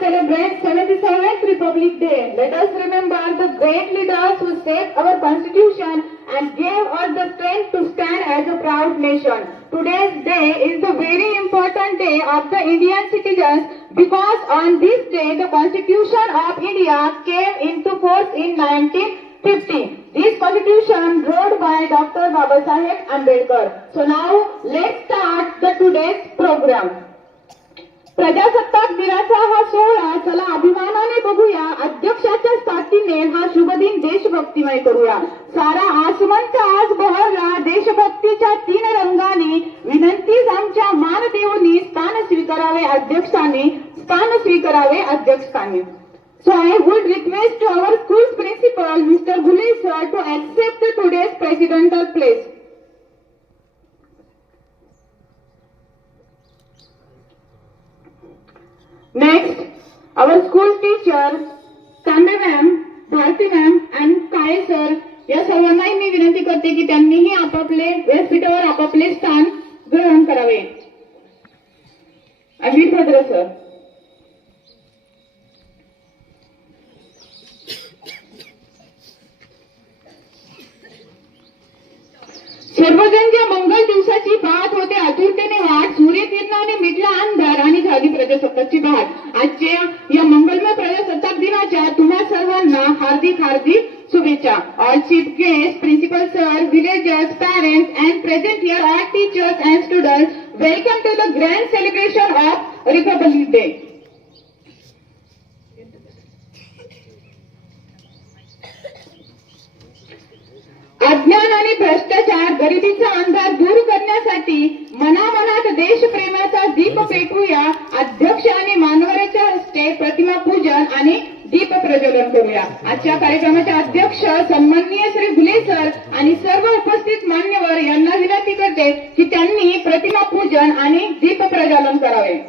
celebrate 77th Republic Day. Let us remember the great leaders who shaped our constitution and gave us the strength to stand as a proud nation. Today's day is the very important day of the Indian citizens because on this day the Constitution of India came into force in 1950. This constitution wrote by Dr. Babasaheb Ambedkar. So now let's start the today's program. प्रजासत्ताक दिनाचा हा सोहळा चला अभिमानाने बघूया. अध्यक्षाच्या साथीने हा शुभ दिन देशभक्तिमय करूया. सारा आसमंत आज बहरला देशभक्तीच्या 3 रंगाने. विनंतीच आमच्या मानदेवनी स्थान स्वीकारावे अध्यक्षस्थानी. So I would request to our school principal Mr. Gule sir to accept today's presidential place. Next, our school teacher, Tambe ma'am, Bharti ma'am and Kale sir या सर्वांनाही मी विनंती करते की त्यांनीही आपापले व्यासपीठावर आपापले स्थान ग्रहण करावे. वीरभद्र सर. सर्वजण ज्या मंगल दिवसाची पाहत होते आतुरतेने वाट. सूर्यकिरणाने मिटला अंधार आणि झाली प्रजासत्ताकची बहार. आजच्या या मंगलमय प्रजासत्ताक दिनाच्या तुम्हा सर्वांना हार्दिक शुभेच्छा. All chief guest, principal sir, villagers, parents and present here all teachers and students, welcome to the grand celebration of Republic Day. अज्ञान आणि भ्रष्टाचार, गरिबीचा अंधार दूर करण्यासाठी मनामनात देशप्रेमाचा दीप पेटवूया. अध्यक्ष आणि मान्यवरांच्या हस्ते प्रतिमा पूजन आणि दीप प्रज्वलन करूया. आजच्या कार्यक्रमाचे अध्यक्ष सन्माननीय श्री गुले सर आणि सर्व उपस्थित मान्यवर यांना विनंती करते की त्यांनी प्रतिमा पूजन आणि दीप प्रज्वलन करावे.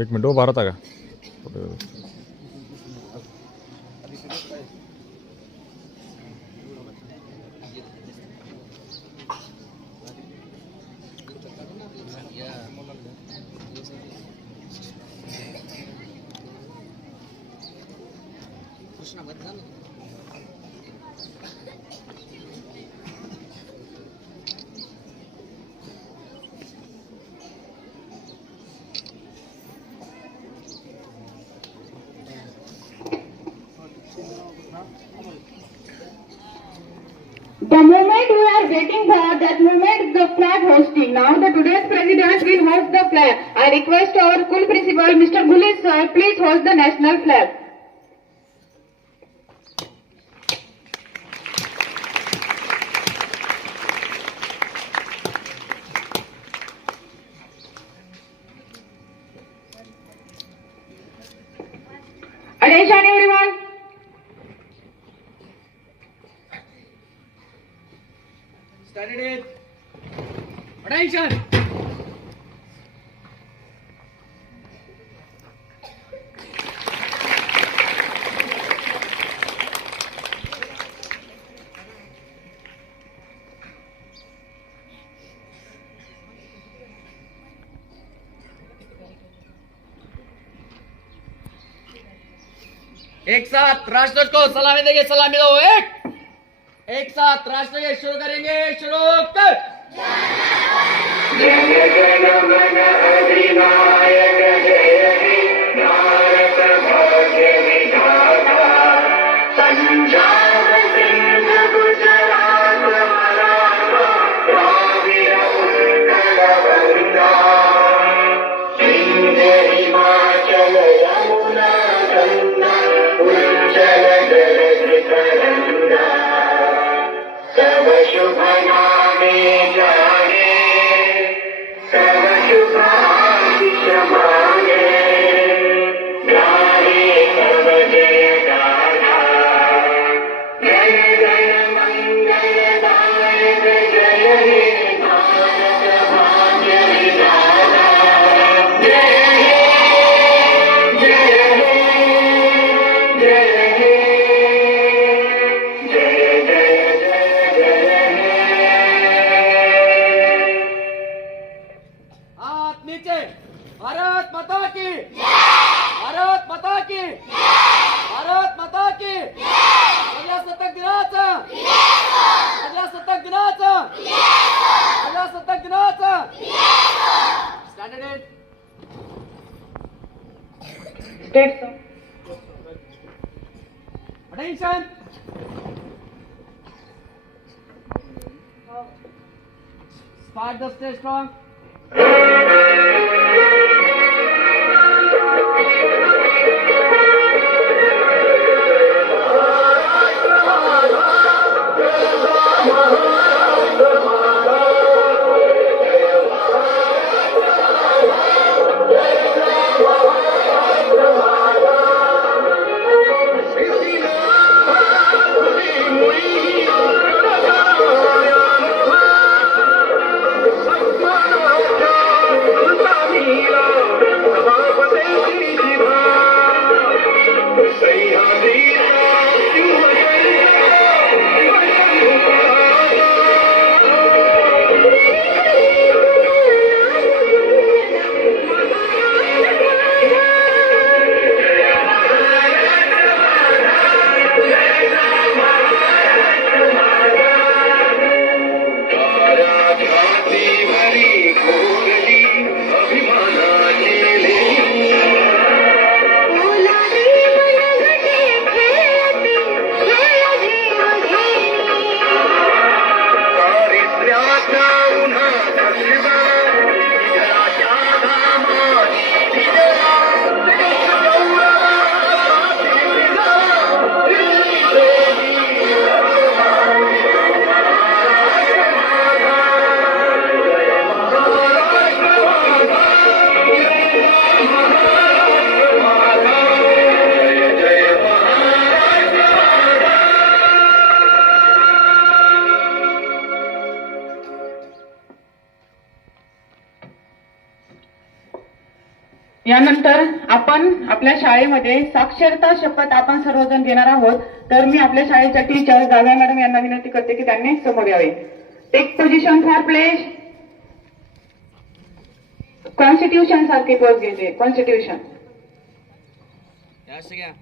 एक मिनिट हो, भारत का The moment we are waiting for, that moment the flag hosting. Now the today's president will host the flag. I request our school principal Mr. Gule sir, please host the national flag. Attention everyone. Started. Attention. एक साथ राष्ट्रध्वज को सलामी देंगे, सलामी दो। एक साथ राष्ट्रध्वज शुरू करेंगे, शुरू कर। जय जन मन अधिनायक जय हे भारत भाग्य विधाता पंजाब सिंध गुजरात मराठा द्राविड़ उत्कल गंगा सिंध हिमाचल यमुना गंगा उज्जल जलधि तरंगा तव शुभ नामे जाने तव शुभ आशीष मांगे गाहे तव जय गाथा जय जय मंगलदायक जय हे भारत भाग्य विधाता जय हे जय हे जय हे जय जय जय जय हे। हाथ नीचे। भारत माता की, भारत माता की, भारत माता की। प्रजासत्ताक दिनाचं, प्रजासत्ताक दिनाचं, प्रजासत्ताक दिनाचं। Standard. State song. Attention. Start the stage strong. यानंतर आपण आपल्या शाळेमध्ये साक्षरता शपथ आपण सर्वजण घेणार आहोत. तर मी आपल्या शाळेच्या टीचर जागा मॅडम यांना विनंती करते की त्यांनी समोर यावे. Take position for place. Constitution सारखी पोज घ्यायचे. कॉन्स्टिट्यूशन. जास्त घ्या.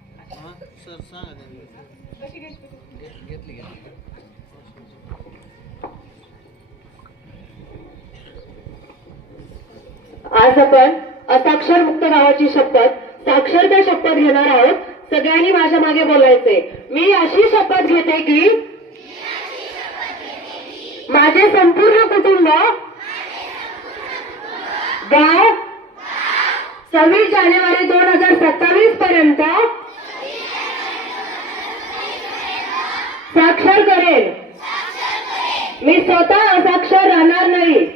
सर सांगा. घेतली. आज आपण असाक्षर मुक्त गावाची शपथ साक्षरता शपथ घेणार आहोत. सगळ्यांनी माझ्या मागे बोलायचे. मी अशी शपथ घेते की माझे संपूर्ण कुटुंब गाव 26 जानेवारी 2027 पर्यंत साक्षर करेल. मी स्वतः असाक्षर राहणार नाही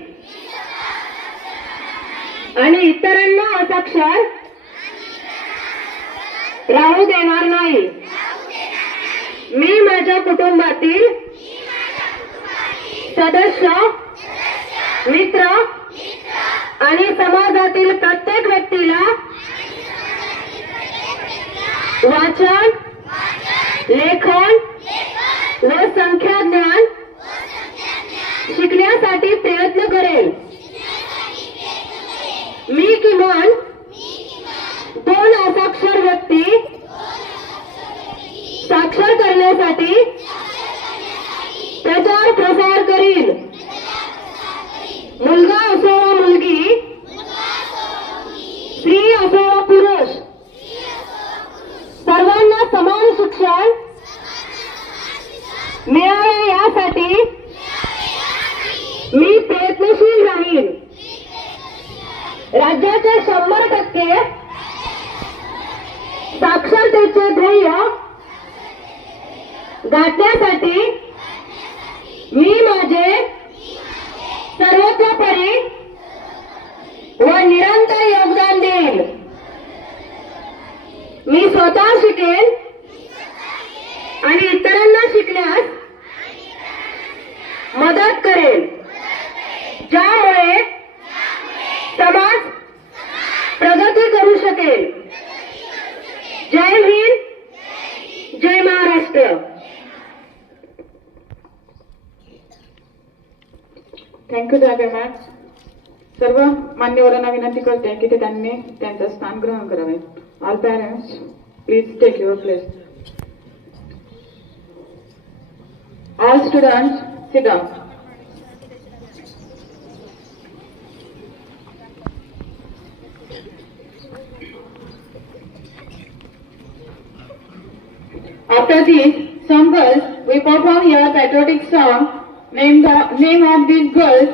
आणि इतरांना असाक्षर राहू देणार नाही. मी माझ्या कुटुंबातील सदस्य, मित्र आणि समाजातील प्रत्येक व्यक्तीला वाचन, लेखन व संख्या ज्ञान शिकण्यासाठी प्रयत्न करेल. मी किमान 2 असाक्षर व्यक्ती साक्षर करण्यासाठी प्रचार प्रसार करील. मुलगा असो वा मुलगी, स्त्री असो वा पुरुष, सर्वांना समान शिक्षण मिळावे यासाठी मी प्रयत्नशील राहील. राज्याचे 100% साक्षरतेचे ध्येय गाठण्यासाठी मी माझे सर्वतोपरी व निरंतर योगदान देईल. मी स्वतः शिकेन आणि इतरांना शिकण्यास मदत करेल, ज्यामुळे समाज प्रगती करू शकेल. जय हिंद, जय महाराष्ट्र. थँक्यू जागे मॅम. सर्व मान्यवरांना विनंती करते की ते त्यांनी त्यांचं स्थान ग्रहण करावे. All parents please take your place. All students sit down. After this, some girls we perform here patriotic song. Name of these girls: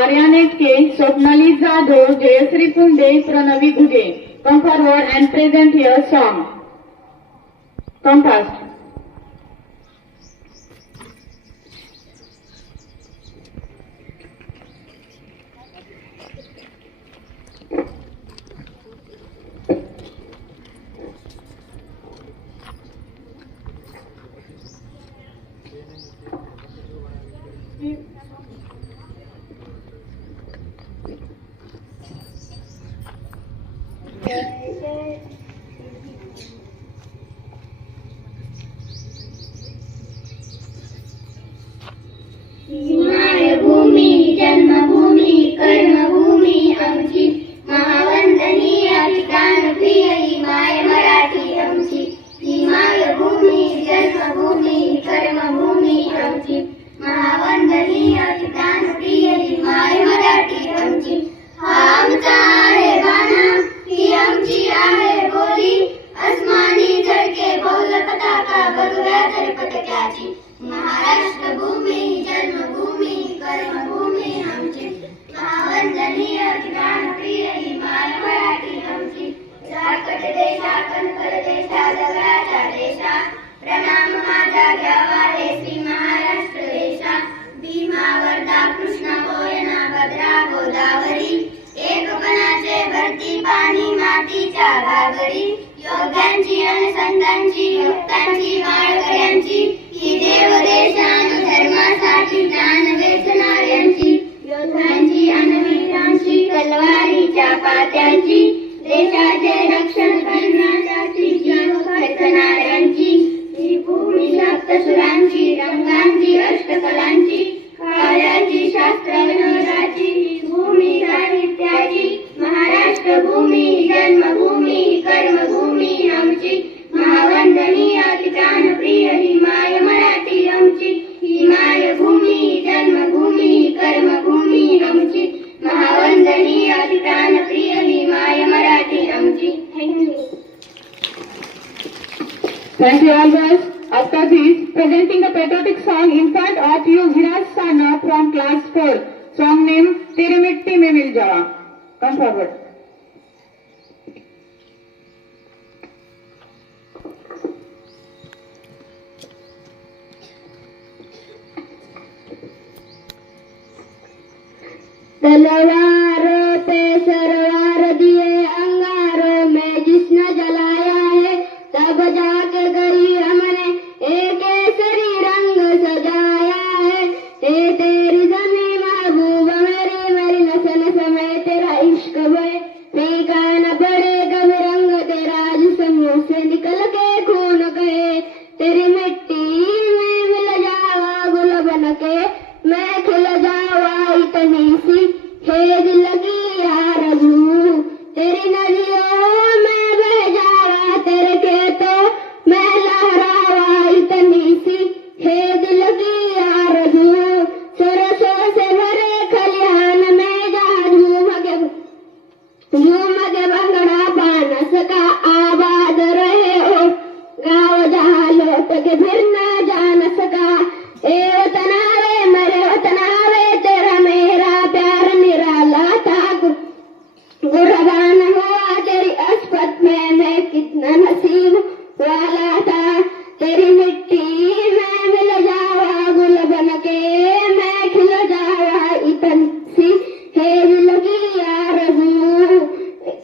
Arya Netke, Swapnali Jadhav, Jayashree Punde, Pranavi Ghuge. Come forward and present your song. Come fast. Maybhumi जन्मभूमी कर्मभूमी आमची महावंदनीय ठिकाण प्रिय ही माय मराठी आमची. ही मायभूमी जन्मभूमी कर्मभूमी आमची महावंदनीय ठिकाण प्रिय ही माय मराठी आमची. हा आमचा आहे गाणं, ही आमची आहे बोली, अस्मानी झळके बहुल पताका बघूया तर पताक्याची. महाराष्ट्र भूमी जन्मभूमी कर्मभूमी आमची महावंदनीय ठिकाण प्रिय ही माय मराठी आमची. जाकट देशा परदेशा जगाच्या देशा प्रणाम माझा घ्यावा हे श्री महाराष्ट्र देशा. भीमा वर्धा कृष्णा कोयना भद्रा गोदावरी एकपणाचे भरती पाणी मातीच्या घागरी. योग्यांची आणि संतांची युक्तांची माळकऱ्यांची ही देव देशान धर्मासाठी प्राण वेचणाऱ्यांची योद्ध्यांची आणि वीरांची तलवारीच्या पात्यांची देशाचे रक्षण करण्यासाठी जीव खर्चणाऱ्यांची ही भूमी सप्तसुरांची रंगांची अष्टकलांची काव्याची शास्त्र विनोदाची ही भूमी साहित्याची. महाराष्ट्र भूमी जन्मभूमी कर्मभूमी आमची महावंदनीय ठिकाण प्रिय ही माय मराठी आमची. ही मायभूमी जन्मभूमी कर्मभूमी आमची महावंदनीय ठिकाण प्रिय ही माय मराठी आमची. Thank you all girls. After this, presenting a patriotic song in front of you, Viraj Sana from class 4. Song name Tere Mitti Mein Mil Jawa. Come forward. तलवार पे सरवार दिए अंगारों में जिसने जलाया है, तब जाके गई हमने एक केसरी रंग सजाया है. तेरी के फिर न जा न सका। ए वतना वे मेरे वतना वे, तेरा मेरा प्यार निराला था। गुरबान हुआ तेरी अस्पत में, मैं कितना नसीब वाला था। तेरी मिट्टी में मिल जावा, गुल बन के मैं खिल जावा। इतनी सी है दिल की आरज़ू,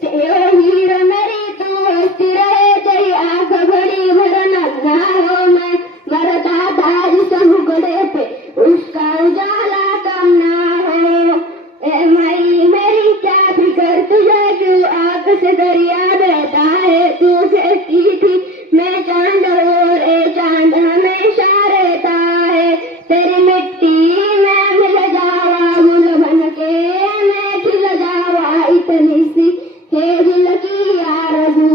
हीरा मेरी तू हंसती रहे। तेरी आंख बड़ी भरना ना हो, मैं मरता था जिस मुकड़े पे, उसका उजाला कम ना हो। ए मई मेरी क्या फिक्र तुझे, क्यों आंख से दरिया बहता है। तू कहती थी मैं चांद और ए चांद हमेशा रहता है। तेरी मिट्टी में मिल जावा, गुल बन के मैं खिल जावा। इतनी सी है दिल की आरज़ू,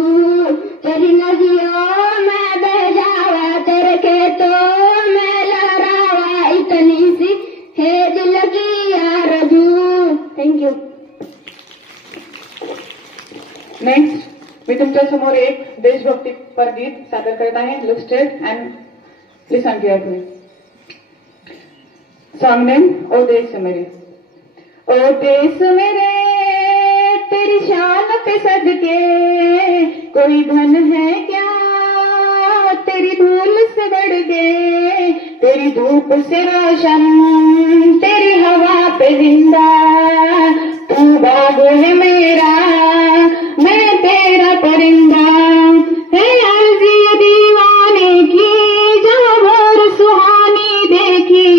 तेरी नदियों में बह जावा, तेरे खेतों में लहरावा। इतनी सी है दिल की आरज़ू। Thank you. नेक्स्ट मी तुमच्या समोर एक देशभक्तीपर गीत सादर करत आहे. Look straight and listen carefully. Song name ओ देश मेरे. ओ देश मेरे तेरी शान पे सदके, कोई धन है क्या तेरी धूल से बढ़ के। तेरी धूप से रोशन, तेरी हवा पे जिंदा, तू बाग है मेरा, मैं तेरा परिंदा। है अर्ज़ी दीवाने की जहाँ भोर सुहानी देखी,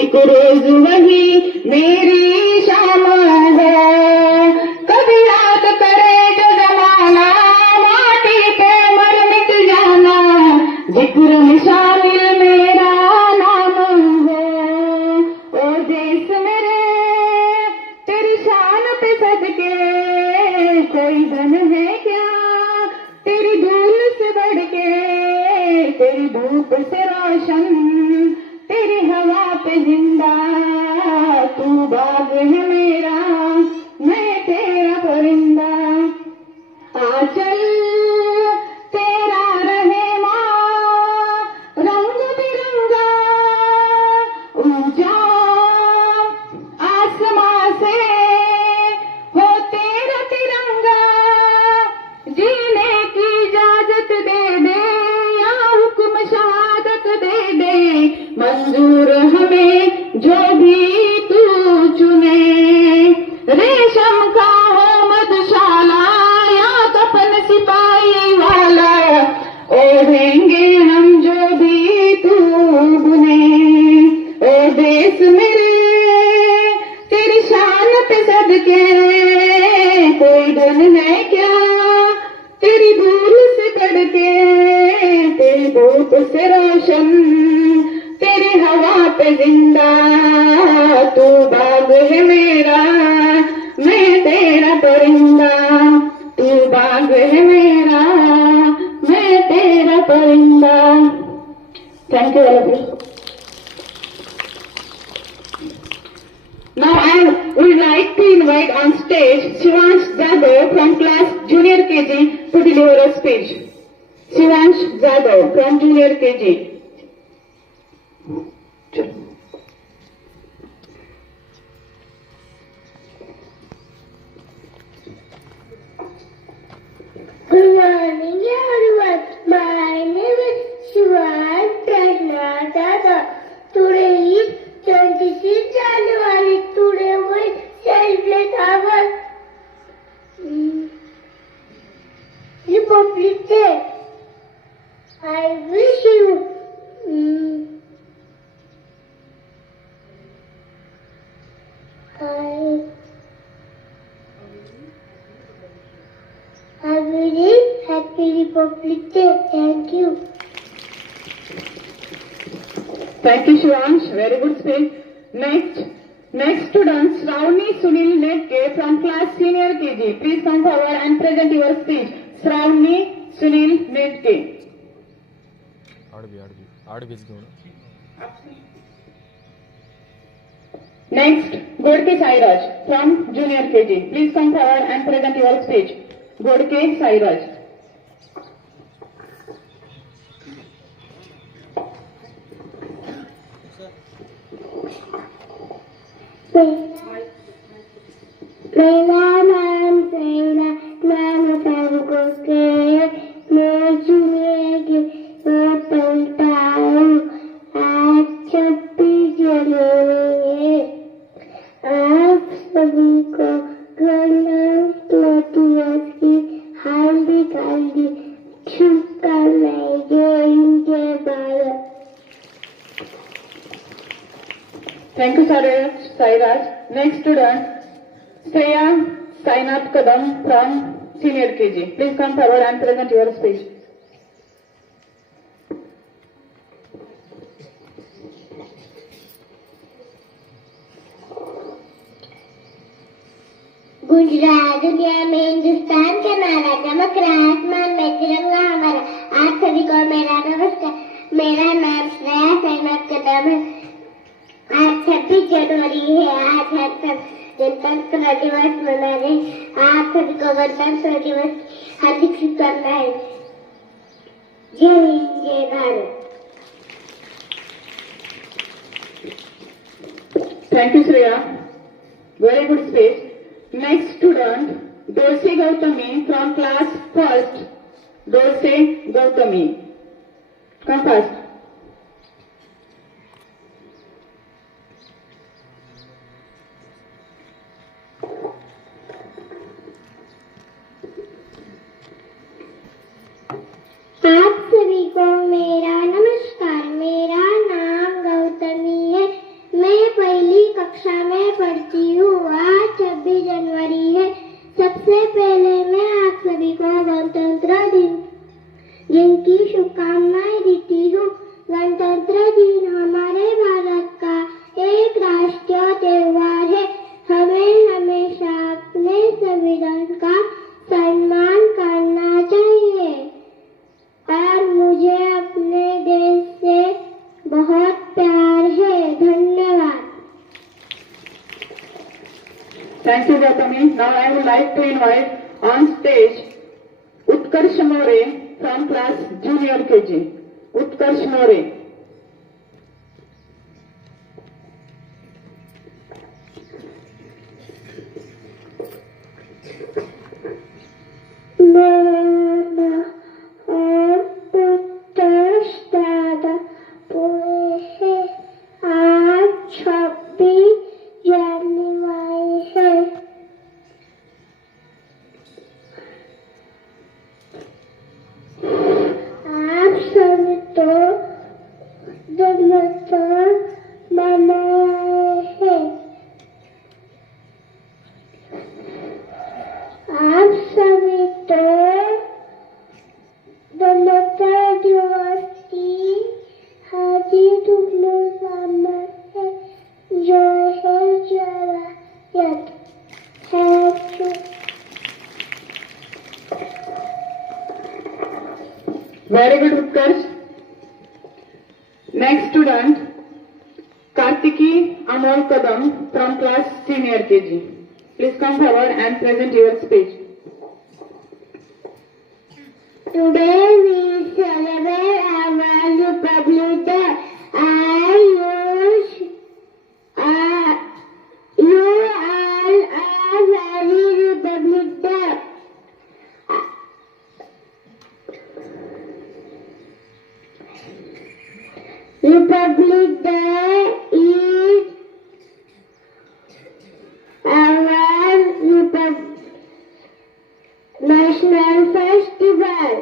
एक रोज वही मेरी शाम है। कभी याद करे जो जमाना, माटी पे मर मिट जाना, जिक्र में शामिल मेरा नाम है। ओ देश मेरे तेरी शान पे सदके, कोई धन है क्या तेरी धूल से बढ़ के। तेरी धूप से रोशन, तेरी हवा पे जिंदा, तू बाग है मेरा, मैं तेरा परिंदा। आंचल तेरा रहे माँ रंग बिरंगा, ऊंचा आसमां से हो तेरा तिरंगा। जीने की इजाजत दे दे या हुक्म शहादत दे दे, मंजूर हमें जो भी तू चुने। रेशम का हो मधुशाला या कफन सिपाही वाला, ओढ़ेंगे हम जो भी तू बुने। ओ देश मेरे तेरी शान पे सदके, कोई धन है क्या तेरी धूल से बढ़ के। तेरी धूप से रोशन, तेरी हवा पे जिंदा, तू बाग है मेरा, मैं तेरा परिंदा। तू बाग है मेरा, मैं तेरा परिंदा. Thank you, all of you. Now I would like to invite on stage Shivansh Jadhav from class Junior KG to deliver a speech. Shivansh Jadhav from Junior KG. Good morning, everyone. My name is Shivan Prashna Dada. Today is 26th January. Today we celebrate our Republic Day. I wish you a very happy Republic Day. Thank you. Thank you, Shivansh. Very good speech. Next student, Shravani Sunil Netke from class Senior KG. Please come forward and present your speech. Shravani Sunil Netke. आडबीच घेऊन Next, Godke Sairaj from Junior KG. Please come forward and present your speech. Godke Sairaj. मेरा नाम सैना नाम सबको के मैं चुनेगी मैं पलटा हूँ आज 26 जनवरी है आप सभी को गणतंत्र दिवस की हार्दिक हार्दिक शुभकामनाएं। जय हिंद जय Bharat. Thank you, Sairaj. Next student, Shreya Sainath Kadam from Senior KG. Please come forward and present your speech. गूंज रहा है दुनिया में हिंदुस्तान का नारा, चमक रहा है आसमान में तिरंगा हमारा। आप सभी को मेरा नमस्कार। मेरा नाम श्रेया सैनाथ कदम है। आज 26 जनवरी है। आज हम गणतंत्र दिवस मना रहे। आप सभी को गणतंत्र दिवस की हार्दिक शुभकामनाएं। जय हिंद जय Bharat. Thank you, Shreya. Very good speech. Next student, Dorse Gautami from class first. Dorse Gautami. Come first. आप सभी को मेरा नमस्कार। मेरा नाम गौतमी है। मैं पहली कक्षा में पढ़ती हूँ। आज 26 जनवरी है। सबसे पहले मैं आप सभी को गणतंत्र दिन की शुभकामनाएं देती हूँ। गणतंत्र दिन हमारे भारत का एक राष्ट्रीय त्योहार है। हमें हमेशा अपने संविधान का सम्मान करना चाहिए और मुझे अपने देश से बहुत प्यार है। धन्यवाद। Thank you, Gautami. Now I would like to invite on stage Utkarsh More from class junior KG. Utkarsh More. आज 26 जनवरी है। आप सभी तो गणतंत्र मना रहे हैं। आप सभी तो गणतंत्र दिवस की हार्दिक शुभकामनाएं। जय हिंद जय Bharat. Thank you. Very good, Utkarsh. Next student, Kartiki Amol Kadam from class senior KG. Please come forward and present your speech. Today we celebrate our Republic Day. You all are very Republic Day. Republic Day is our national festival.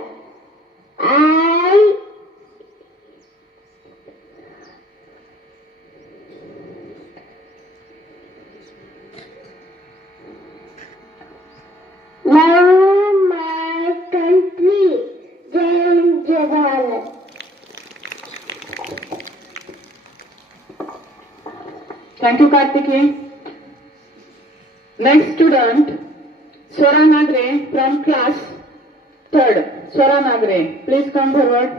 Love my country. Jai Hind Jai Bharat. Thank you, Kartiki. Next student, Swara Nagre from class third. Swara Nagre, please come forward.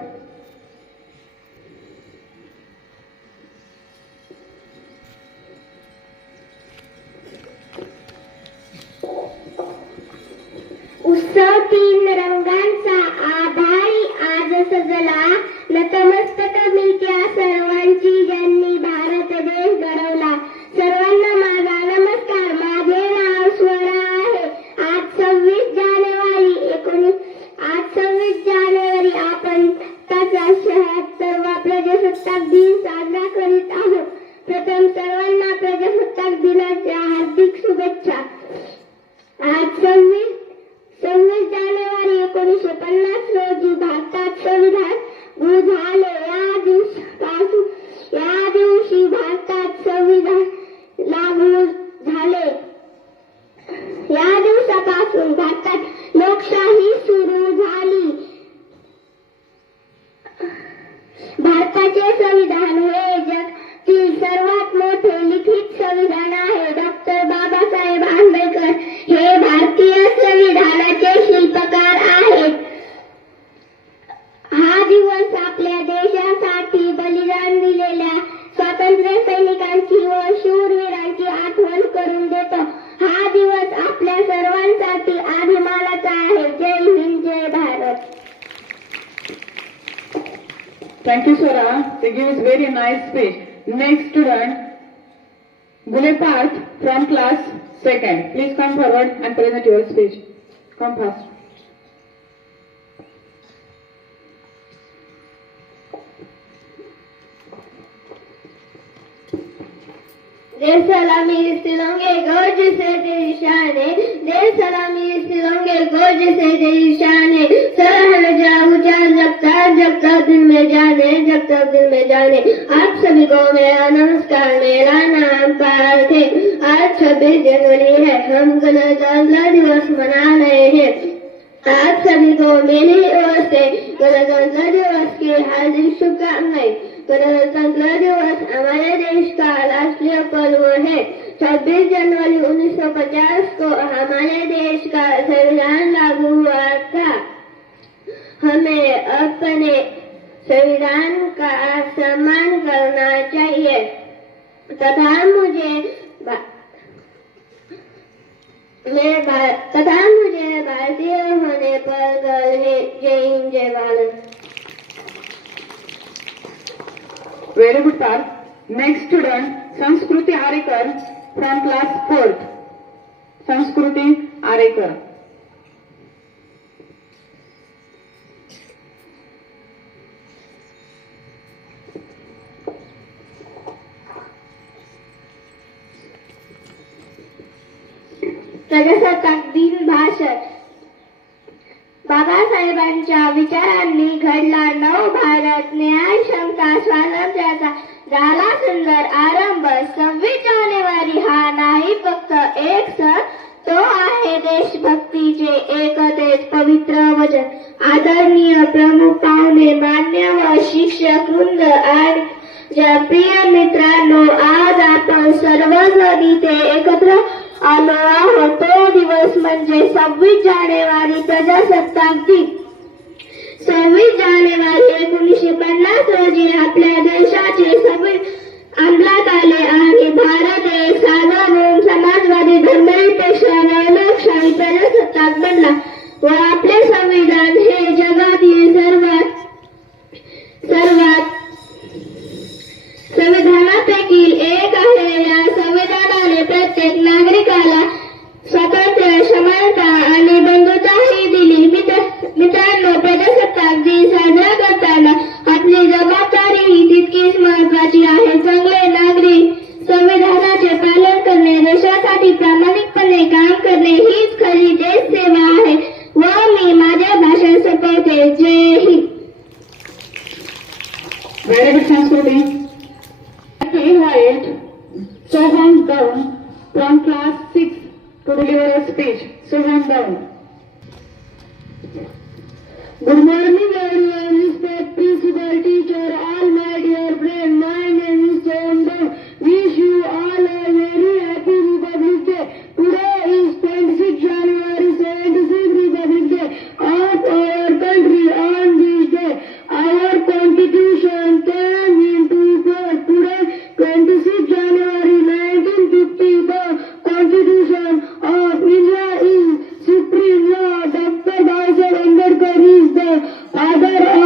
उत्सव 3 रंगांचा आभाळी आज सजला. नतमस्तक मी त्या सर्वांची ज्यांनी भारत देश घडवला. सर्वांना माझा 1976वा प्रजासत्ताक दिन साजरा करीत आहोत. प्रथम सर्वांना प्रजासत्ताक दिनाच्या हार्दिक शुभेच्छा. आज 26 जानेवारी 1950 रोजी भारतात संविधान झाले. या दिवशी भारतात संविधान लागू झाले. या दिवसापासून भारतात लोकशाही सुरू झाली. भारताचे संविधान हे जगातील सर्वात मोठे लिखित संविधान आहे. डॉक्टर बाबासाहेब आंबेडकर हे भारतीय संविधानाचे शिल्पकार आहेत. हा दिवस आपल्या देशासाठी बलिदान दिलेल्या स्वातंत्र्य सैनिकांची व शूरवीरांची आठवण करून देतो. हा दिवस आपल्या सर्वांसाठी अभिमानाचा आहे. जय हिंद, जय Bharat. Thank you, Swara. They give us very nice speech. Next student, Gule Parth from class 2nd. Please come forward and present your speech. Come fast. दे सलामी सिलोंगे गौज से तेरी शाने. दे सलामी सिलोंगे गौज से तेरी शाने. सरहद जाऊं चार जब तक दिल में जाने, जब तक दिल में जाने. आप सभी को मेरा नमस्कार. मेरा नाम पार्थ है. आज 26 जनवरी है. हम गणतंत्र दिवस मना रहे हैं. आप सभी को मेरी ओर से गणतंत्र दिवस की हार्दिक शुभकामनाएं. गणतंत्र दिवस हमारे देश का राष्ट्रीय पर्व है. 26 जनवरी 1950 को हमारे देश का संविधान लागू हुआ था. हमें अपने संविधान का सम्मान करना चाहिए तथा मुझे भारतीय होने पर गर्व है. जय हिंद, जय Bharat. Very good, Parth. Next student, Sanskruti Arekar from class 4th. Sanskruti Arekar. प्रजासत्ताक दिन भाषण. बाबासाहेबांच्या विचारांनी घडला नव भारत. न्याय, क्षमता, स्वातंत्र्याचा झाला सुंदर आरंभ. 26 जानेवारी हा नाही फक्त एक सण, तो आहे देशभक्तीचे एकतेच पवित्र वचन. आदरणीय प्रमुख पाहुणे, मान्यवर शिक्षक वृंद आणि ज्या प्रिय मित्रांनो, आज आपण सर्वजण इथे एकत्र आलो आहोत. तो दिवस म्हणजे 26 जानेवारी प्रजासत्ताक दिन. 26 जानेवारी 1950 रोजी आपल्या देशाचे संविधान अंमलात आले आणि भारत एक सार्वभौम समाजवादी धर्मनिरपेक्ष व लोकशाही प्रजासत्ताक बनला व आपले संविधान हे जगातील सर्वात संविधानापैकी एक आहे. या संविधानाने प्रत्येक नागरिकाला स्वातंत्र्य, समानता आणि बंधुता ही दिली. मित्रांनो, प्रजासत्ताक दिन साजरा करताना आपली जबाबदारी ही तितकीच महत्वाची आहे. चांगले नागरिक, संविधानाचे पालन करणे, देशासाठी प्रामाणिकपणे काम करणे हीच खरी देशसेवा आहे व मी माझे भाषण संपवते. जय Hind. Very good, Sanskruti. I invite Soham Daun from class 6 to deliver a speech. Soham Daun. Good morning, everyone. Respect principal, teacher, all my dear friends. My name is Soham Daun. Wish you all a very happy Republic Day. Today is 26 January, 76th Republic Day of our country. On this day, our Constitution came into force. Today, 26 January 1950, the Constitution of India is supreme law. Dr. Baba Ambedkar is the father of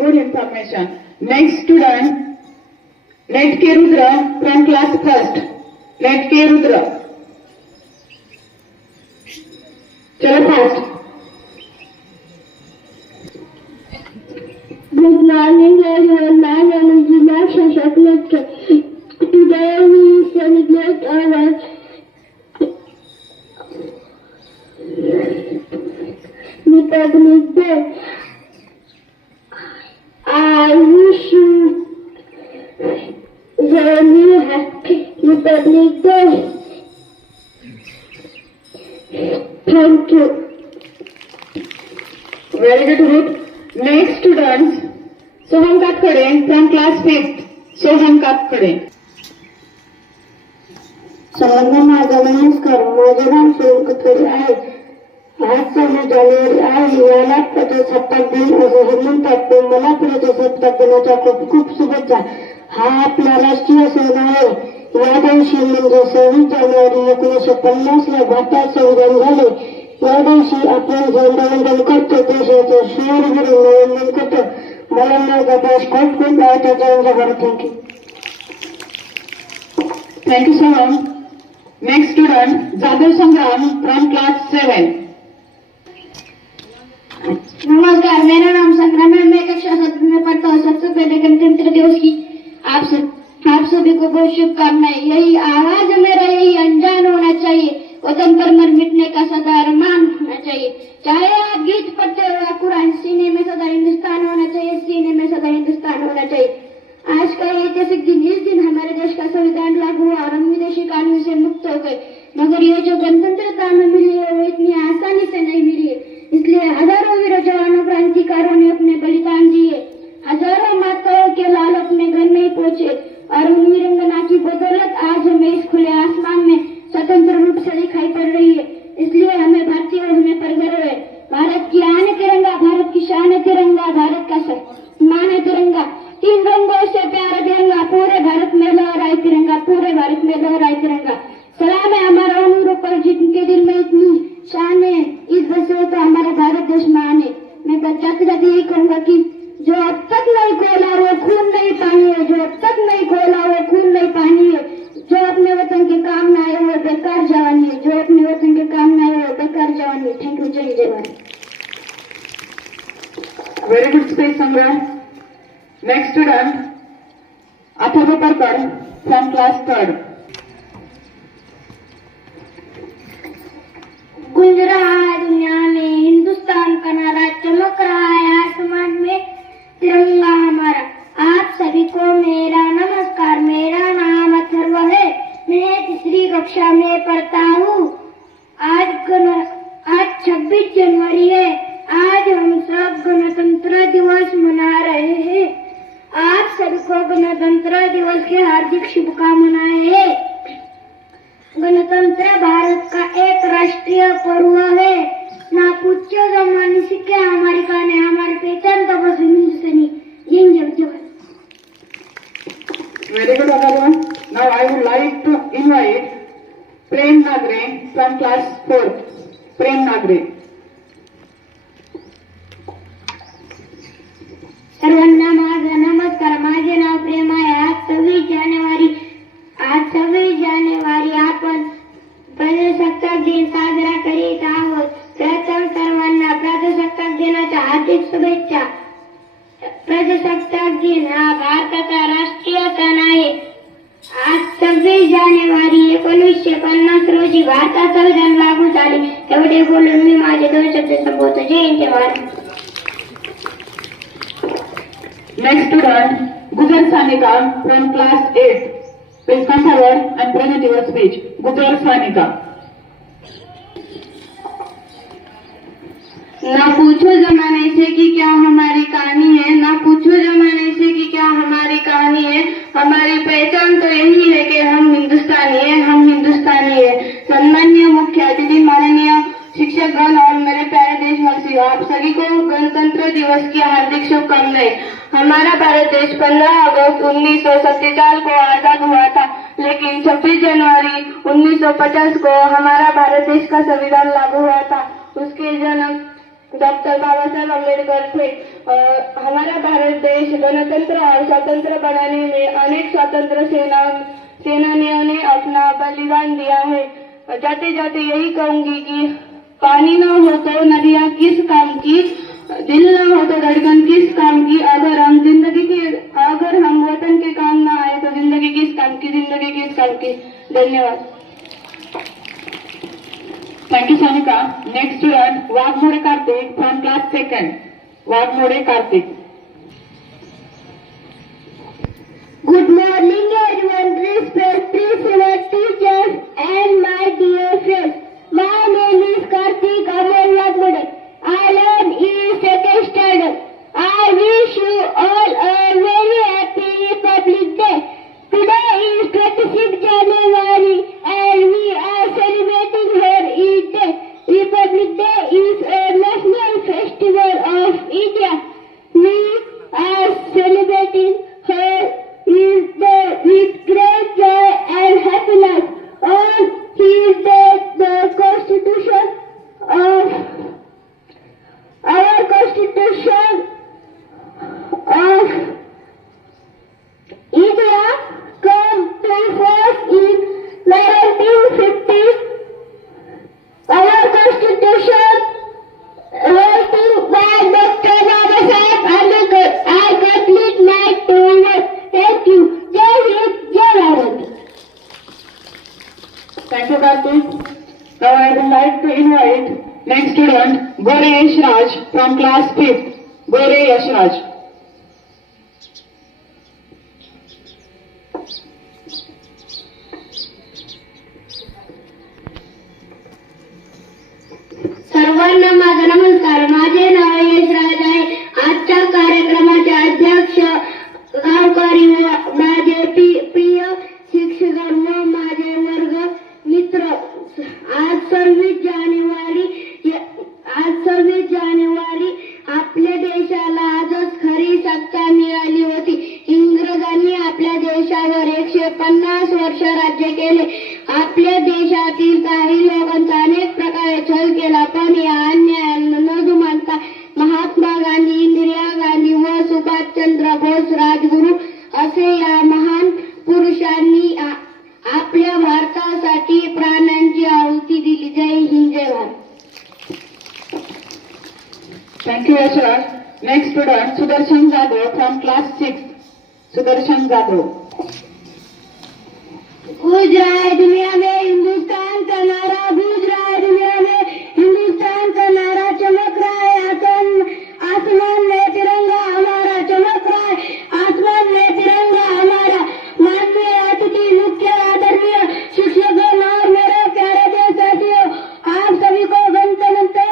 good information. Next student, let K Rudra from class first. Let K Rudra. चलो fast. Good morning, everyone. My name is Dinesh Shaklat. Today we celebrate our Republic Day. I wish you very happy Republic Day. Thank you. Very good, Ruth. Next students, Soham Katkade from class 5th. Soham Katkade. सर्वांना माझा नमस्कार. माझे नाव सोहम कटकरे आहे. आज 6 जानेवारी आहे. याला प्रजासत्ताक दिन असं म्हणतात. पण मला प्रजासत्ताक दिनाच्या खूप खूप शुभेच्छा. हा आपला राष्ट्रीय सण आहे. या दिवशी म्हणजे 26 जानेवारी 1950 ला भारतात संविधान झाले. या दिवशी आपण झेंडावंदन करतो. देशाचं शूरवीर वंदन करतो. मला माझा देश खूप खूप आवडतो. जय Bharat. Thank you. Thank you, Soham. Next student, Jadhav Sangram from class 7. नमस्कार, मेरा नाम संग्राम है. मैं कक्षा 7 में पढ़ता हूँ. सबसे पहले गणतंत्र दिवस की आप सभी को बहुत शुभकामनाएं. यही आवाज मेरा यही अनजान होना चाहिए. वतन पर मर मिटने का सदा अरमान होना चाहिए. चाहे आप गीत पढ़ते हो या कुरान, सीने में सदा हिंदुस्तान होना चाहिए. सीने में सदा हिंदुस्तान होना चाहिए. आज का ये ऐतिहासिक दिन, इस दिन हमारे देश का संविधान लागू हुआ और हम विदेशी कानून से मुक्त हो गए. मगर ये जो गणतंत्रता हमें मिली है वो इतनी आसानी से नहीं मिली है. इसलिए हजारों वीर जवानों क्रांतिकारों ने अपने बलिदान दिए. हजारों माताओं के लाल अपने घर नहीं पहुंचे और उन वीरंगना की बदौलत आज हमें इस खुले आसमान में स्वतंत्र रूप से दिखाई पड़ रही है. इसलिए हमें भारतीय होने पर गर्व है. भारत की आन तिरंगा, भारत की शान तिरंगा, भारत का सम्मान तिरंगा. 3 रंगों से प्यारा तिरंगा, पूरे भारत में लहराए तिरंगा, पूरे भारत में लहराए तिरंगा. सलाम है हमारा उन वीरों पर जिनके दिल में इतनी शान है. इस बसे तो हमारे भारत देश में आने. मैं जाते जाते यही कहूंगा कि जो अब तक नहीं खोला वो खून नहीं पानी है. जो अब तक नहीं खोला वो खून नहीं पानी है. जो अपने वतन के काम न आए वो बेकार जवानी है. जो अपने वतन के काम न आए वो बेकार जवानी है. Thank you. जय Bharat. Very good speech, Sangram. Next student, Atharva Parkar from class 3rd. गूंज रहा है दुनिया में हिंदुस्तान का नारा. चमक रहा है आसमान में तिरंगा हमारा. आप सभी को मेरा नमस्कार. मेरा नाम अथर्व है. मैं 3री कक्षा में पढ़ता हूँ. आज 26 जनवरी है. आज हम सब गणतंत्र दिवस मना रहे हैं. आप सभी को गणतंत्र दिवस की हार्दिक शुभकामनाएं. गणतंत्र भारत का एक राष्ट्रीय पर्व है. ना पूछो जमाने से क्या हमारी कहानी, हमारी पहचान तो बस हिंदुस्तानी. जय. Very good, Atharva. Now I would like to invite Prem Nagre from class 4th. Prem Nagre. सर्वांना माझा नमस्कार. माझे नाव प्रेम आहे. आज 26 जानेवारी आपण प्रजासत्ताक दिन साजरा करीत आहोत. प्रथम सर्वांना प्रजासत्ताक दिनाच्या हार्दिक शुभेच्छा. प्रजासत्ताक दिन हा भारताचा राष्ट्रीय सण आहे. आज 26 जानेवारी 1950 रोजी भारतात संविधान लागू झाले. एवढे बोलून मी माझे 2 शब्द संपवतो. जय Bharat. Next student, Gujar Sanika from class 8. Please come forward and present your speech. Gujar Sanika. ना पूछो जमाने से कि क्या हमारी कहानी है. ना पूछो जमाने से कि क्या हमारी कहानी है. हमारी पहचान तो यही है कि हम हिंदुस्तानी है. हम हिंदुस्तानी है. सम्माननीय मुख्य अतिथि, माननीय शिक्षकगण और मेरे प्यारे देशवासियों, आप सभी को गणतंत्र दिवस की हार्दिक शुभकामनाएं. हमारा भारत देश 15 अगस्त 1947 को आजाद हुआ था. लेकिन 26 जनवरी 1950 को हमारा भारत देश का संविधान लागू हुआ था. उसके डॉक्टर बाबा साहेब अम्बेडकर थे। हमारा भारत देश गणतंत्र और स्वतंत्र बनाने में अनेक स्वतंत्र सेनानियों ने अपना बलिदान दिया है। जाते जाते यही कहूंगी कि पानी न हो तो नदियाँ किस काम की, दिल न हो तो धड़कन किस काम की, अगर हम वतन के काम न आए तो जिंदगी किस काम की, जिंदगी किस काम की। धन्यवाद। Thank you, Sanika. Next student, Wagmode Karthik from class 2nd. Wagmode Karthik. Good morning, everyone. Respected teachers and my dear friends. My name is Karthik Amal Wagmode. I learn in second standard. I wish you all a very happy Republic Day. Today is 26th January and we are celebrating her Eid Day. Republic Day is a national festival of India. We are celebrating her Eid Day with great joy and happiness. On Eid Day, the Constitution of India come to force in 1950. Our Constitution written by Dr. Baba Saheb Ambedkar. I complete my 2 words. Thank you. Jai Hind, Jai Bharat. Thank you, Karthik. Now I would like to invite next student, Gore Yashraj from class 5th. Gore Yashraj. सर्वांना माझा नमस्कार. माझे नाव यशराज आहे. आजच्या कार्यक्रमाचे अध्यक्ष गावकरी व माझे प्रिय शिक्षक व माझे वर्ग मित्र. आज 26 जानेवारी आपल्या देशाला आजच खरी सत्ता मिळाली होती. इंग्रजांनी आपल्या देशावर 150 वर्ष राज्य केले. आपल्या देशातील काही लोकांचा अनेक प्रकारे छळ केला, पण या अन्यायाला न जुमानता महात्मा गांधी, इंदिरा गांधी व सुभाषचंद्र बोस राजगुरू असे या महान पुरुषांनी आपल्या भारतासाठी प्राणांची आहुती दिली. जय हिंद, जय Bharat. Thank you, Yashraj. Next student, Sudarshan Jadhav from class 6th. Sudarshan Jadhav. गूंज रहा है दुनिया में हिंदुस्तान का नारा, गूंज रहा है दुनिया में हिंदुस्तान का नारा. चमक रहा है आसमान में तिरंगा हमारा, चमक रहा है आसमान में तिरंगा हमारा. माननीय अतिथि, मुख्य आदरणीय शिक्षकगण और मेरे प्यारे देशवासियों, आप सभी को गणतंत्र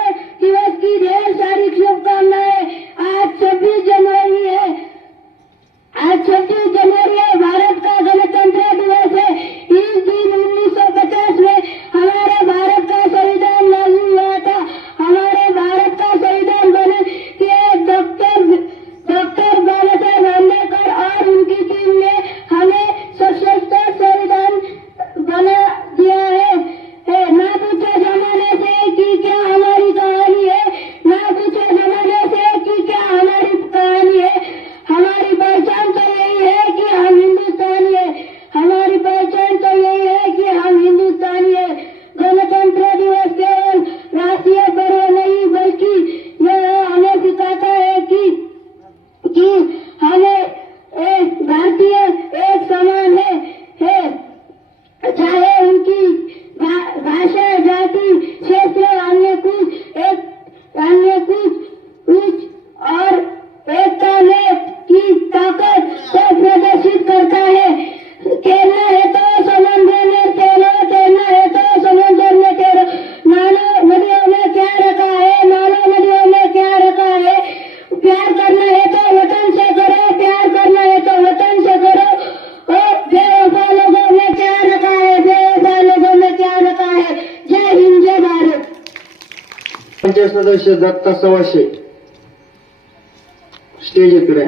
दिवस की ढेर सारी शुभकामनाएं. आज 26 जनवरी है. भारत का गणतंत्र दिवस है. इस दिन 1950 में हमारे भारत का संविधान लागू हुआ था. हमारे भारत का संविधान बने कि डॉक्टर बाबा साहेब अम्बेडकर और उनकी टीम ने हमें सशस्त्र संविधान बना दिया है. ना पूछे जमाने से कि क्या हमारी कहानी है, ना पूछे जमाने से कि क्या हमारी कहानी है. हमारी पहचान तो यही है कि हम हिंदुस्तानी है. हमारी पहचान तो यही है कि हम हिंदुस्तानी है. गणतंत्र दिवस केवल राष्ट्रीय पर्व नहीं, बल्कि यह हमें सिखाता है कि हमें एक भारतीय एक समान है. चाहे उनकी भाषा, जाति, क्षेत्र, अन्य कुछ और एकता में की ताकत को प्रदर्शित करता है. तैरना है तो समुद्र में तैरो, तैरना है तो समुद्र में तैरो. नालों नदियों में क्या रखा है, नालों नदियों में क्या रखा है. प्यार करना है तो वतन से करो, प्यार करना है तो वतन से करो. और बेवफा लोगों में क्या रखा है, बेवफा लोगों में क्या रखा है. जय हिंद, जय भारत. पंचायत सदस्य दत्ता सवाशे स्टेज इकडे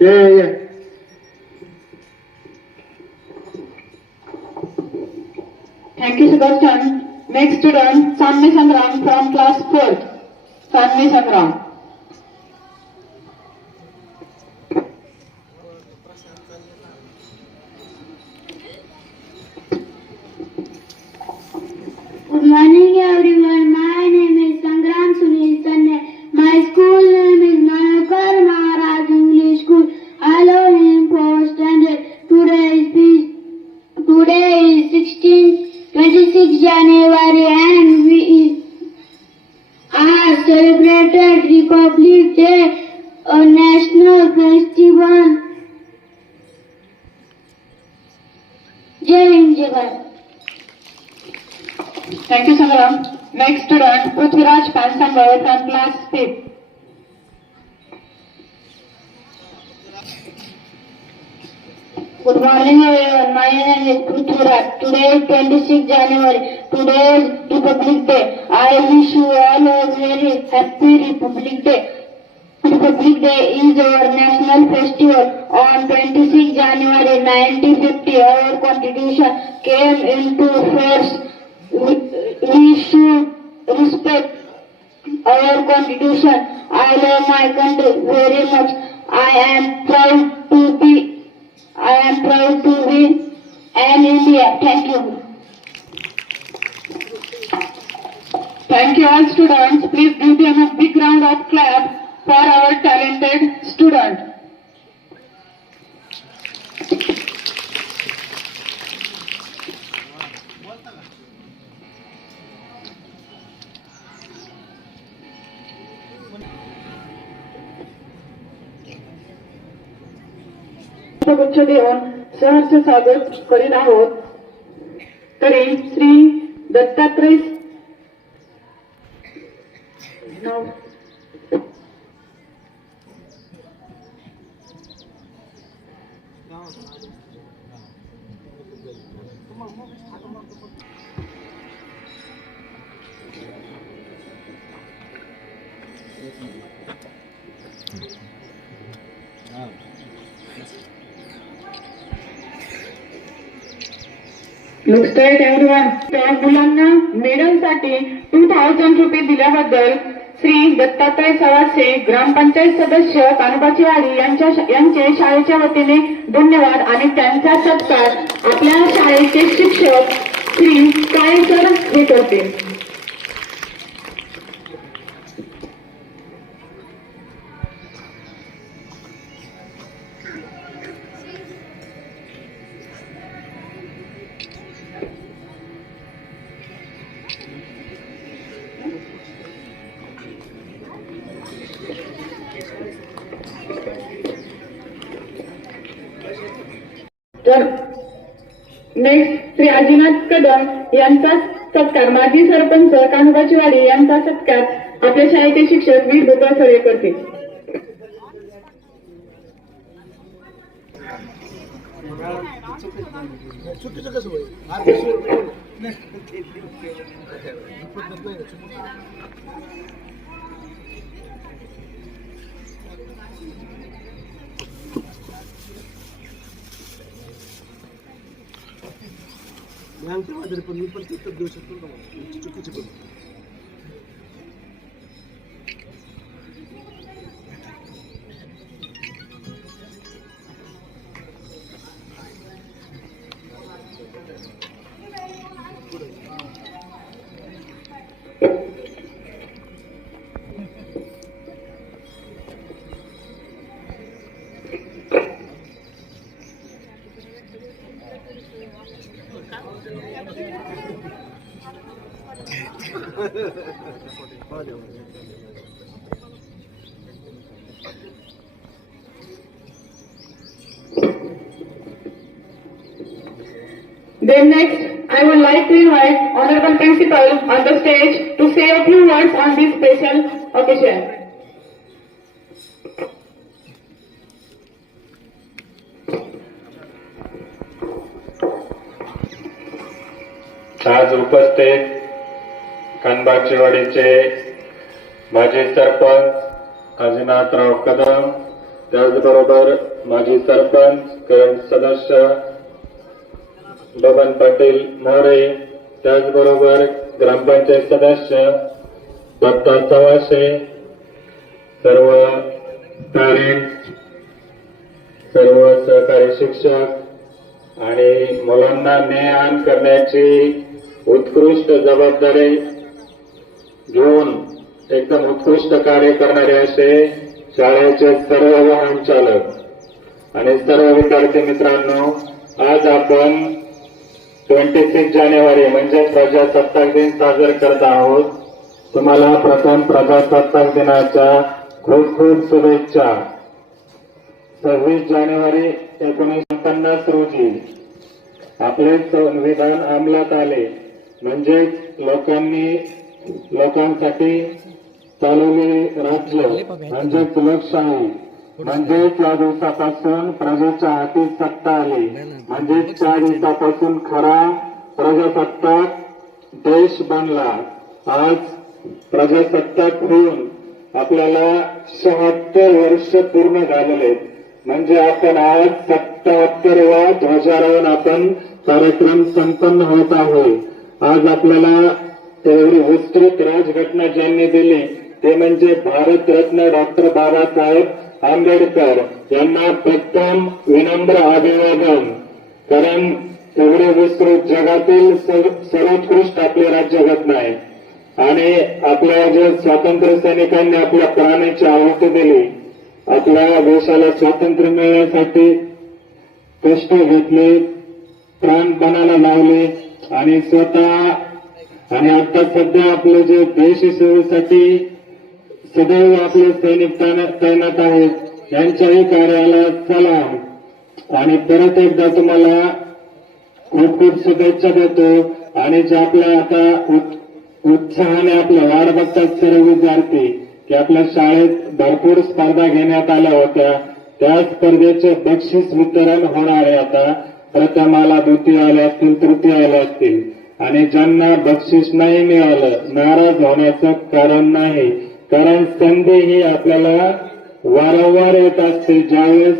ये. Thank you, Sudarshan. Next student, Samya Sandram from class 4th. Sanvi Sangram. Good morning everyone. My name is Sangram Sunil Sanne. My school name is Nanakar Maharaj English School. I love him for standard. Today is 26 January and we are celebrated Republic Day, a national festival. Jai Hind, Jai Bharat. Thank you, Sangram. Next student, Prithviraj Pansambar from class 5th. Good morning everyone. My name is Prithviraj. Today is 26 January. Today is Republic Day. I wish you all a very happy Republic Day. Republic Day is our national festival. On 26 January 1950, our constitution came into force. We should respect our constitution. I love my country very much. I am proud to be an Indian. Thank you. Thank you all students. Please give them a big round of clap for our talented student. गुच्छ देऊन सहर्ष स्वागत करीत आहोत. तरी Shri Dattatray Looks like everyone. त्या मुलांना मेडलसाठी 2000 रुपये दिल्याबद्दल श्री दत्तात्रय सवासे ग्रामपंचायत सदस्य कानोबाचीवाडी यांचे शाळेच्या वतीने धन्यवाद आणि त्यांचा सत्कार आपल्या शाळेचे शिक्षक श्री काळेकर हे करतील. तर नेक्स्ट श्री आजीनाथ कदम यांचा सत्कार माजी सरपंच कानोबाचीवाडी यांचा सत्कार आपल्या शाळेचे शिक्षक वीर दुर्गासळे करतील. Then next, I would like to invite Honorable Principal on the stage to say a few words on this special occasion. आज उपस्थित कानबाचीवाडीचे माजी सरपंच काजीनाथराव कदम, त्याचबरोबर माजी सरपंच करंट सदस्य बबन पाटील मोरे, त्याचबरोबर ग्रामपंचायत सदस्य दत्ता सवाशे, सर्व पॅरेंट्स, सर्व सहकारी शिक्षक आणि मुलांना ज्ञान करण्याची उत्कृष्ट जबाबदारी घेऊन एकदम उत्कृष्ट कार्य करणारे असे शाळेचे सर्व वाहन चालक आणि सर्व विद्यार्थी मित्रांनो, आज आपण 26 जानेवारी म्हणजे प्रजासत्ताक दिन साजरा करत आहोत. तुम्हाला प्रथम प्रजासत्ताक दिनाच्या खूप खूप शुभेच्छा. 26 जानेवारी 1950 रोजी आपले संविधान अंमलात आले, म्हणजेच लोकांसाठी चालवले राज्य म्हणजेच लोकशाही, म्हणजेच या दिवसापासून प्रजेच्या हाती सत्ता आली, म्हणजेच त्या दिवसापासून खरा प्रजासत्ताक देश बनला. आज प्रजासत्ताक होऊन आपल्याला 76 वर्ष पूर्ण झालेले, म्हणजे आपण आज 77वा ध्वजारोहण आपण कार्यक्रम संपन्न होत आहे. आज आपल्याला एवढी विस्तृत राजघटना ज्यांनी दिली ते म्हणजे भारतरत्न डॉक्टर बाबासाहेब आंबेडकर यांना प्रथम विनम्र अभिवादन. कारण एवढे विस्तृत जगातील सर्वोत्कृष्ट आपली राज्यघटना आहे आणि आपल्या जे स्वातंत्र्य सैनिकांनी आपल्या प्राणाची आहुती दिली, आपल्या देशाला स्वातंत्र्य मिळण्यासाठी कष्ट घेतले, प्राण बनायला लावले आणि स्वतः आणि आता सध्या आपले जे देश सेवेसाठी सदैव आपले सैनिक तैनात आहेत, यांच्याही कार्याला सलाम. आणि परत एकदा तुम्हाला खूप खूप शुभेच्छा देतो. आणि जे आपल्या आता उत्साहाने आपल्या वाढ बघतात सर्व विद्यार्थी की आपल्या शाळेत भरपूर स्पर्धा घेण्यात आल्या होत्या, त्या स्पर्धेचे बक्षीस वितरण होणार आहे. आता प्रथमाला द्वितीय आले असतील, तृतीय आले असतील आणि ज्यांना बक्षीस नाही मिळालं नाराज होण्याचं कारण नाही. कारण संधी ही आपल्याला वारंवार येत असते. ज्यावेळेस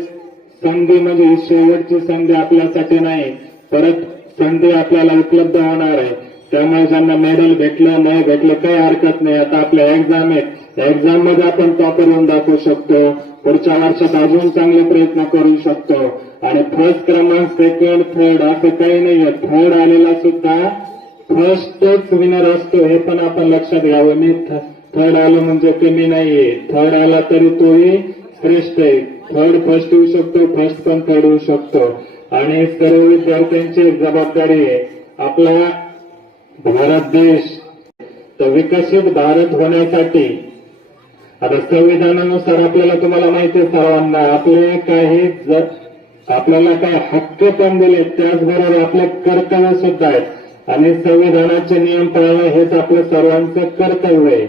संधी म्हणजे ही शेवटची संधी आपल्यासाठी नाही, परत संधी आपल्याला उपलब्ध होणार आहे. त्यामुळे ज्यांना मेडल भेटलं नाही भेटलं काही हरकत नाही. आता आपल्या एक्झाम आहेत, एक्झाम मध्ये आपण टॉपर होऊन दाखवू शकतो. पुढच्या वर्षात अजून चांगले प्रयत्न करू शकतो. आणि फर्स्ट क्रमांक, सेकंड, थर्ड असं काही नाहीये. थर्ड आलेला सुद्धा फर्स्टच विनर असतो, हे पण आपण लक्षात घ्यावं. मी थर्ड आलो म्हणजे कमी नाहीये, थर्ड आला तरी तोही श्रेष्ठ आहे. थर्ड फर्स्ट होऊ शकतो, फर्स्ट पण थर्ड होऊ शकतो. आणि सर्व विद्यार्थ्यांची जबाबदारी आहे आपला भारत देश तर विकसित भारत होण्यासाठी आता संविधानानुसार आपल्याला तुम्हाला माहिती आहे सर्वांना आपले काही आपल्याला काही हक्क पण दिले, त्याचबरोबर आपले कर्तव्य सुद्धा आहेत आणि संविधानाचे नियम पाळणं हेच आपलं सर्वांचं कर्तव्य आहे.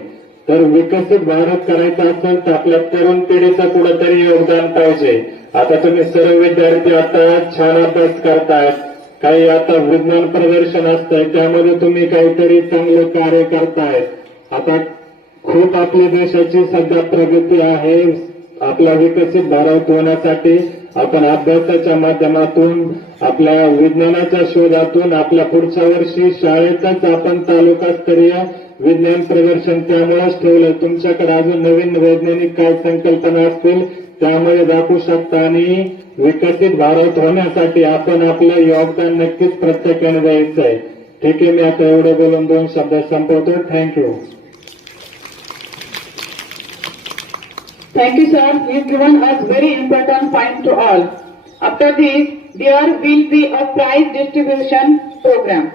तर विकसित भारत करायचा असेल तर आपल्या तरुण पिढीचं कुठंतरी योगदान पाहिजे. आता तुम्ही सर्व विद्यार्थी आता छान अभ्यास करतायत, काही आता विज्ञान प्रदर्शन असतंय त्यामध्ये तुम्ही काहीतरी चांगलं कार्य करतायत. आता खूप आपल्या देशाची सध्या प्रगती आहे. आपला विकसित भारत होण्यासाठी आपण अभ्यासाच्या माध्यमातून आपल्या विज्ञानाच्या शोधातून आपल्या पुढच्या वर्षी शाळेतच आपण तालुकास्तरीय विज्ञान प्रदर्शन त्यामुळेच ठेवलं. तुमच्याकडे अजून नवीन वैज्ञानिक काय संकल्पना असतील त्यामुळे दाखवू शकता आणि विकसित भारत होण्यासाठी आपण आपलं योगदान नक्कीच प्रत्येकाने द्यायचं आहे. ठीक आहे, मी आता एवढं बोलून 2 शब्द संपवतो. Thank you. Thank you, sir. You've given us very important point to all. After this, there will be a prize distribution program.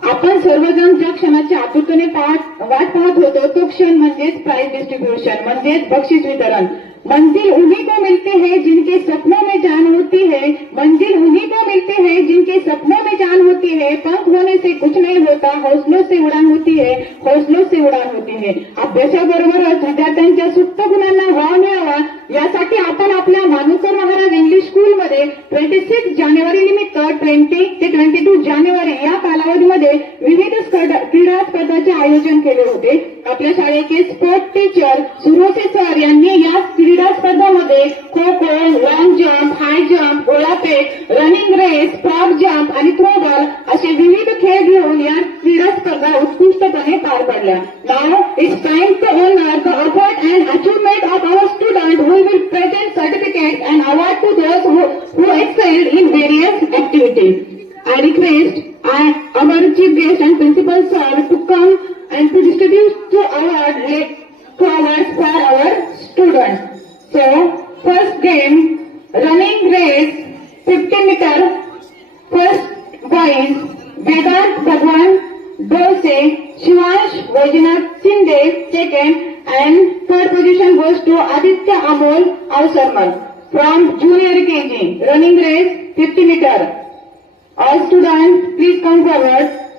आपण सर्वजण ज्या क्षणाची आतुरतेने वाट पाहत होतो तो क्षण म्हणजेच प्राइज डिस्ट्रीब्यूशन म्हणजेच बक्षीस वितरण. मंजिल उन्हीं को मिलते हैं जिनके सपनों में जान होती है, मंजिल उन्हीं को मिलते हैं जिनके सपनों में जान होती है. पंख होने से कुछ नहीं होता, हौसलों से उड़ान होती है, हौसलों से उड़ान होती है. अभ्यासाबरोबरच विद्यार्थ्यांच्या सुप्त गुणांना वाव मिळावा यासाठी आपण आपल्या मानुकर महाराज इंग्लिश स्कूलमध्ये 26 जानेवारी निमित्त 20 ते 22 जानेवारी या कालावधीमध्ये विविध क्रीडा स्पर्धांचे आयोजन केले होते. आपल्या शाळेचे स्पोर्ट टीचर सुरोचे सर यांनी या क्रीडा स्पर्धांमध्ये kho kho, long jump, high jump, गोळाफेक, रनिंग रेस, फ्रॉग जम्प आणि थ्रोबॉल असे विविध खेळ घेऊन या क्रीडा स्पर्धा उत्कृष्टपणे पार पडल्या. Now it's time to honor the effort and achievement of our students who will present certificates and award to those who excelled in various activities. I request our chief guest and principal sir to come and to distribute the awards for our students. So, first game, running race, 50 meter, first boys, Vedant Bhagwan Dose, Shivansh Vajnath Shinde, second, and third position goes to Aditya Amol Avsarmal from junior KG, running race, 50 meter. All students, please come forward.